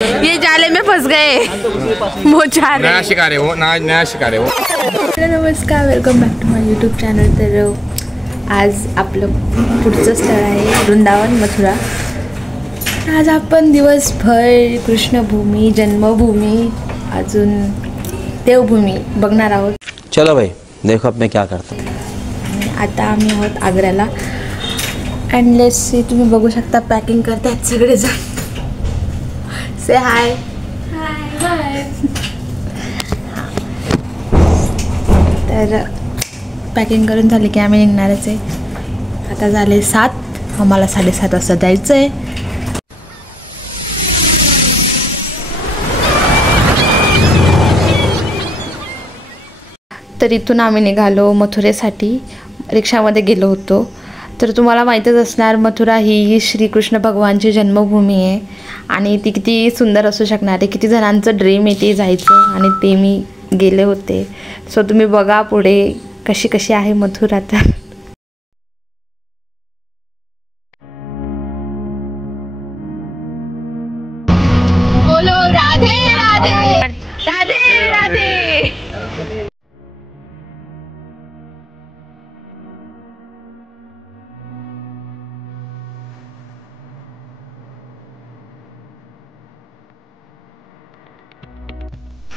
ये जाले में फंस गए वो चार नया शिकार है वो नया शिकार है वो। नमस्कार, welcome back to my YouTube channel. तर आज आपलं पुढचं स्थळ आहे वृंदावन मथुरा। आज आपण दिवसभर कृष्णभूमी, जन्मभूमी, अजून देवभूमी बघणार आहोत। चलो भाई देखो अब मैं क्या करता हूँ। आता आम्ही आहोत आग्र्याला अँड लेट्स सी, तुम्ही बघू शकता पॅकिंग करतात सगळेजण। से हाय हाय। तर पॅकिंग करून झाले की आम्ही निघणारच आहे। आता झाले 7, आम्हाला 7:30 वाजता जायचं आहे। तर इथून आम्ही निघालो मथुरेसाठी, रिक्षामध्ये गेलो होतो। तर तुम्हाला माहीतच असणार, मथुरा ही श्रीकृष्ण भगवानची जन्मभूमी आहे आणि ती किती सुंदर असू शकणार आहे। किती जणांचं ड्रीम आहे ते जायचं आणि ते मी गेले होते। सो तुम्ही बघा पुढे कशी कशी आहे मथुरा। तर बोलो राधे राधे राधे राधे।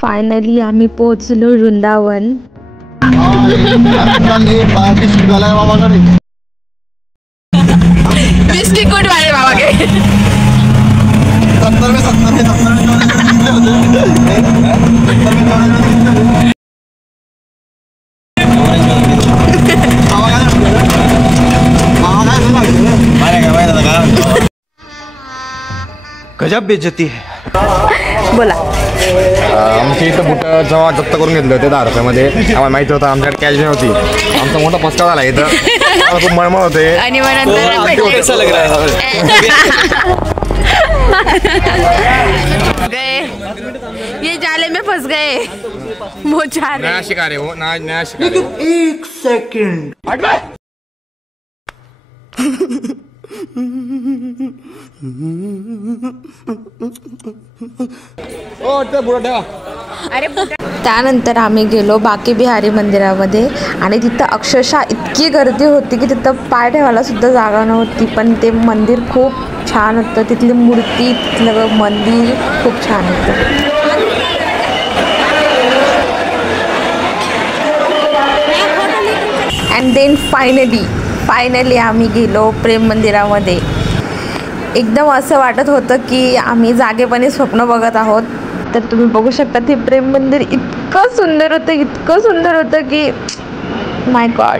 फायनली आम्ही पोहोचलो वृंदावन। बिस्किट वाले बाबा के गजब बेइज्जती है। बोला। आमची इथं बुटं जेव्हा जप्त करून घेतलं होते 10 रुपयामध्ये, आम्हाला माहिती होतं आमच्याकडे कॅश नव्हती। आमचा मोठा फसका झाला इथं, मला खूप मळमळ होते। आणि मग नंतर कैसा लग रहा है? गए, ये जाले में फंस गए वो चार। नया शिकार है वो नया शिकार है वो। एक सेकंड त्यानंतर आम्ही गेलो बाकी बिहारी मंदिरामध्ये आणि तिथं अक्षरशः इतकी गर्दी होती की तिथं पाय ठेवायला सुद्धा जागा नव्हती। पण ते मंदिर खूप छान होतं, तिथली मूर्ती, तिथलं मंदिर खूप छान होतं। अँड देन फायनली आम्ही गेलो प्रेम मंदिरामध्ये। एकदम असं वाटत होतं की आम्ही जागेपणी स्वप्न बघत आहोत। तर तुम्ही बघू शकता ते प्रेम मंदिर इतकं सुंदर होतं की माय गॉड।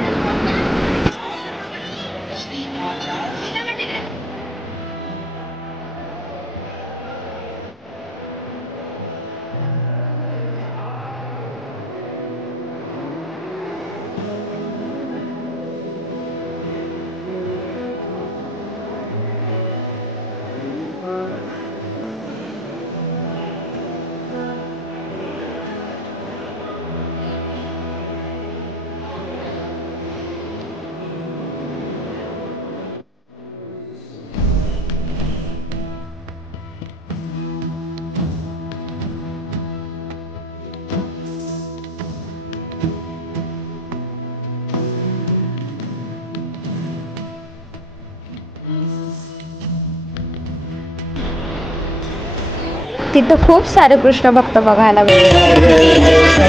तिथं खूप सारे कृष्ण भक्त बघायला मिळाले।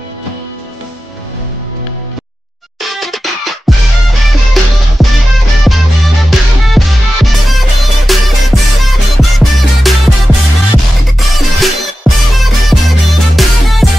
आहे.